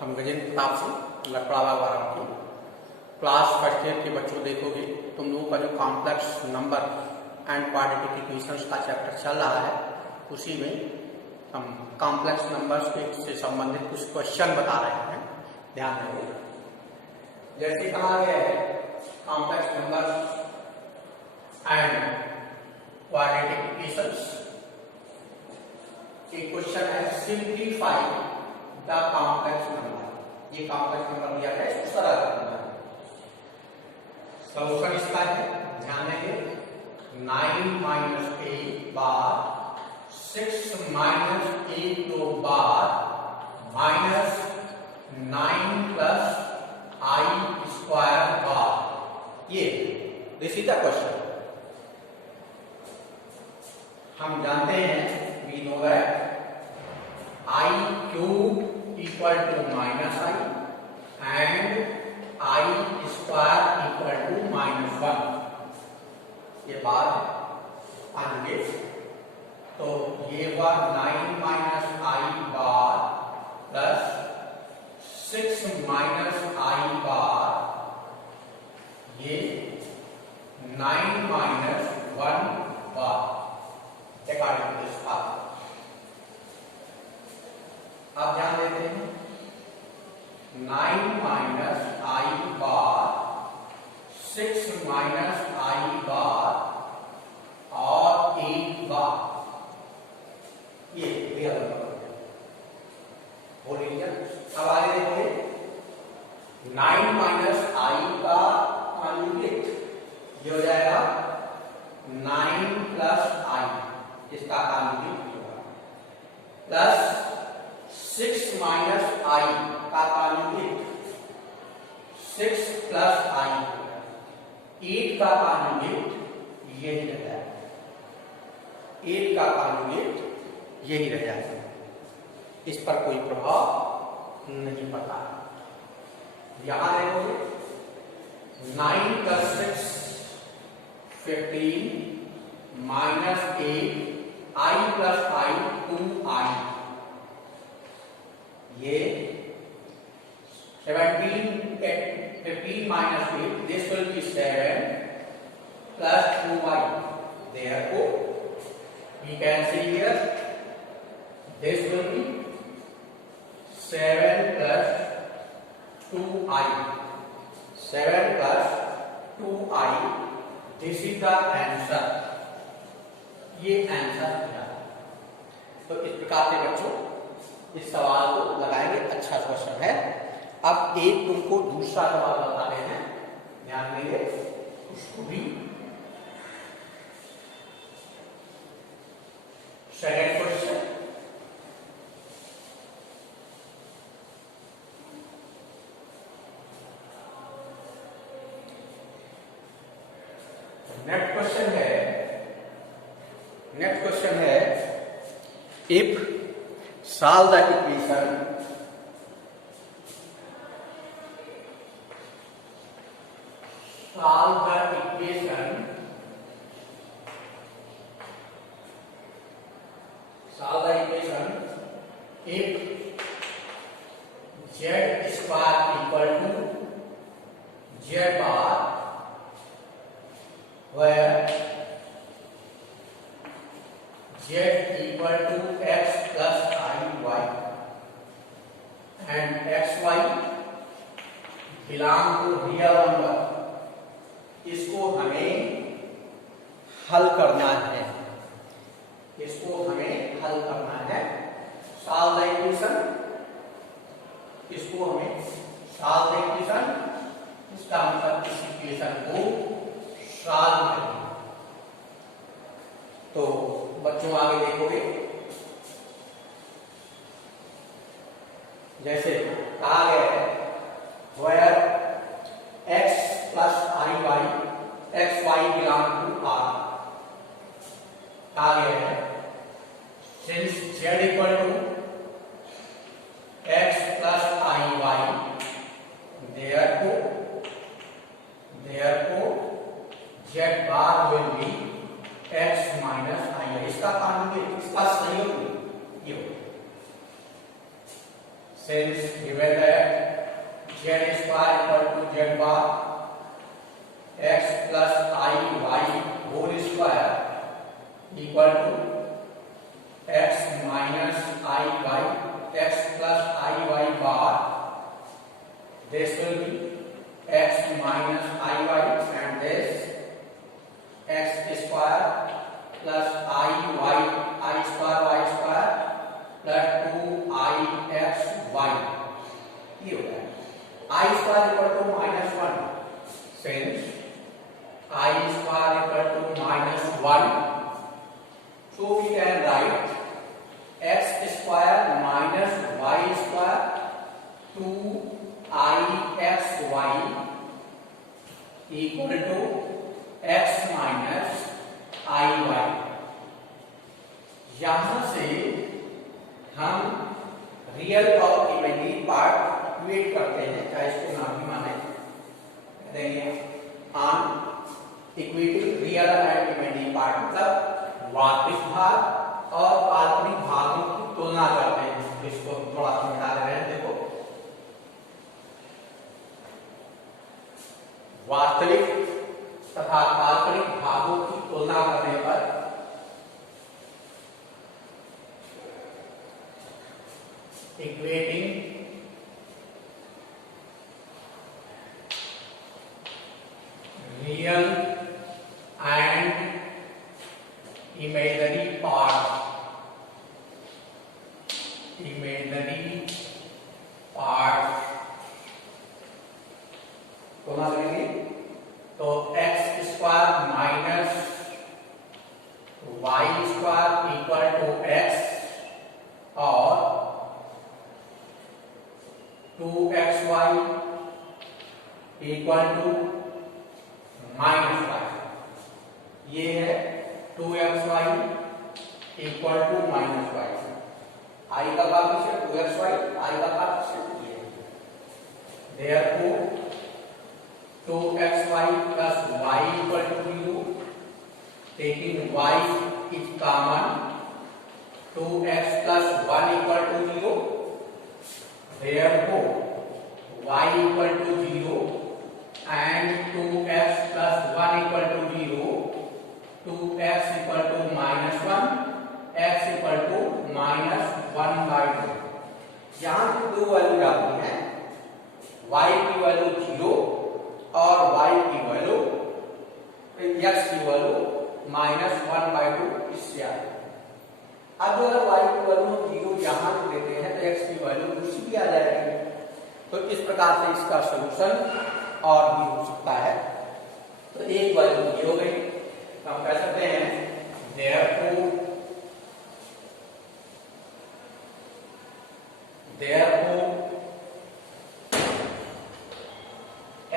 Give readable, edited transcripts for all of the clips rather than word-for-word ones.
हम गजेंद्र प्रताप सिंह लकड़ावा वाराण की class first year के बच्चों देखोगे तुम लोगों का जो complex number and quadratic equations का चैप्टर चल रहा है उसी में हम कॉम्प्लेक्स नंबर्स से संबंधित कुछ क्वेश्चन बता रहे हैं, ध्यान रखिए। जैसे कहा गया है complex numbers and quadratic equations, एक क्वेश्चन है सिंप्लीफाई द कॉम्प्लेक्स नंबर। ये कॉम्प्लेक्स नंबर दिया है, इसको सरल करना है। सॉल्यूशन इसका है, ध्यान देंगे 9 minus a bar 6 minus a two bar minus 9 plus i square bar. ये दिस इज द क्वेश्चन। हम जानते हैं we know that I cube equal to minus I and I square equal to minus 1। ये बात आएंगे तो ये हुआ 9 minus i bar plus 6 minus i bar, ये 9 minus 1 bar according to this path. अब ध्यान देते हैं 9 minus i bar 6 minus i बार और 8 बार, ये रियल नंबर हो लीजिए। अब आगे देखोगे 9 माइनस आई का कॉन्जुगेट ये हो जाएगा 9 प्लस आई, इसका कॉन्जुगेट होगा प्लस 6 माइनस आई का कॉन्जुगेट 6 प्लस आई, 8 का कॉन्जुगेट यही रह जाएगा, 8 का कॉन्जुगेट यही रह जाएगा, इस पर कोई प्रभाव नहीं पड़ता। यहां देखोगे 9 प्लस 6 15 माइनस 8 आई प्लस आई 2 आई, ये 15 minus 8, this will be 7 plus 2y. Therefore, we can see here this will be 7 plus 2i. 7 plus 2i. This is the answer. ये आंसर है। तो इस प्रकार से बच्चों इस सवाल को लगाएंगे, अच्छा क्वेश्चन है। अब एक तुमको दूसरा सवाल बताते हैं, ध्यान देंगे उसको भी। सेकंड क्वेश्चन, नेक्स्ट क्वेश्चन है if solve the equation if z square equal to z bar where z equal to x plus y and xy belong to real number। इसको हमें हल करना है, इसको हमें हल करना है। सॉल्व द इक्वेशन, इसको हमें सॉल्व द इक्वेशन, इसका मतलब इस इक्वेशन को सॉल्व करें। तो बच्चों आगे देखोगे जैसे कहा गया है where x plus iy xy belong to r, कहा गया है since z equal to x plus iy therefore z bar will be x minus i। इसका कॉन्जुगेट, इसका संयोग ये होगा। since given that z square equal to z bar x plus i y whole square equal to x minus i y x plus i y bar, this will be x minus i y and this x square plus i y i square plus 2 x y, ये हो गया i square equal to -1 since I square equal to -1, so we can write x square minus y square 2ixy equal to x minus iy। यहां से हम real और imaginary part equate करते हैं, चाहे इसको ना भी माने, देंगे on equating real and imaginary part, मतलब वास्तविक भाग और काल्पनिक भागों की तुलना करते हैं। इसको थोड़ा समझा रहे हैं, देखो वास्तविक तथा काल्पनिक भागों की तुलना करने पर equating real and imaginary part, तो ना करेंगे तो x square minus y square equal to x और 2xy इक्वल टू -y, ये है 2xy इक्वल टू -y, आई का कोएफिशिएंट 2xy, आई का कोएफिशिएंट ये, therefore 2xy plus y equal to 0, taking y is common, 2x plus 1 equal to 0, therefore y equal to 0 and 2x plus 1 equal to 0, 2x equal to -1, x equal to -1/2। यहाँ पे दो value आती हैं, y की value 0 और y की value x की value -1/2 इससे आती है। अब अगर y की वैल्यू 0 यहाँ पे लेते हैं तो x की वैल्यू दूसरी भी आ जाएगी। तो इस प्रकार से इसका सलूशन और भी हो सकता है। तो एक वैल्यू ये हो गई, तो हम कह सकते हैं therefore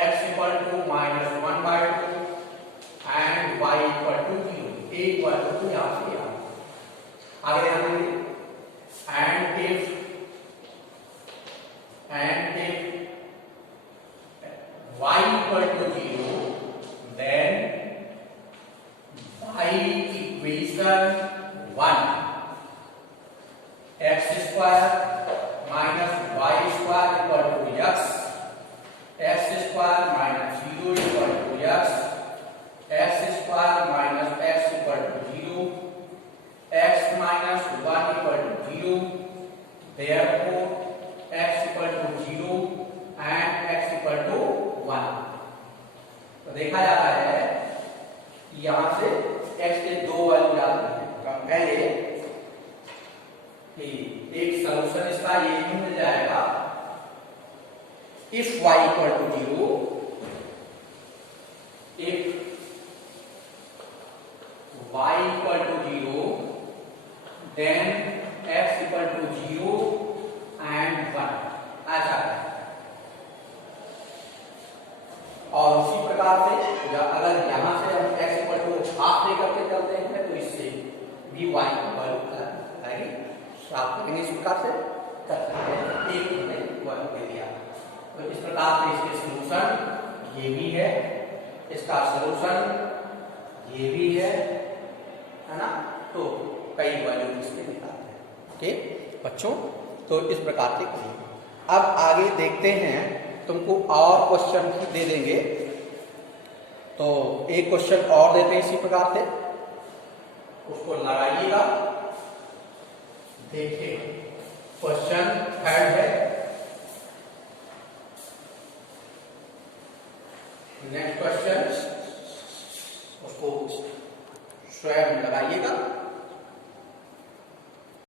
x equal to -1/2 and y equal to 0, एक वैल्यू तो यहाँ से आगे ध्यान देंगे, and if y equal to 0, then by equation 1, x square minus y square equal to x square minus 0 equal to x square minus x equal to 0, x minus 1 equal to 0, therefore x equal to 0 and x equal to 1। तो देखा जाता है कि यहां से x के दो value जाते हैं। तो हम कहेंगे कि एक सलूशन इसका ये भी मिल जाएगा, if y equal to 0, if y equal to 0, then x equal to 0 and 1 ऐसा है। और उसी प्रकार से अगर यहां से हम x इक्वल टू हाफ लेकर के चलते हैं तो इससे भी y की वैल्यू आएगी। आप करेंगे इस प्रकार से कर सकते हैं, एक हमने वैल्यू दे दिया। तो इस प्रकार से इसके सलूशन ये भी है, इसका सलूशन ये भी है ना। तो कई वैल्यू इसके निकालते हैं। ओके बच्चों, तो इस प्रकार से करिए। अब आगे देखते हैं, तुमको और क्वेश्चन दे देंगे। तो एक क्वेश्चन और देते हैं इसी प्रकार से, उसको लगाइएगा। देखिए क्वेश्चन थर्ड है, नेक्स्ट क्वेश्चन उसको स्वयं लगाइएगा।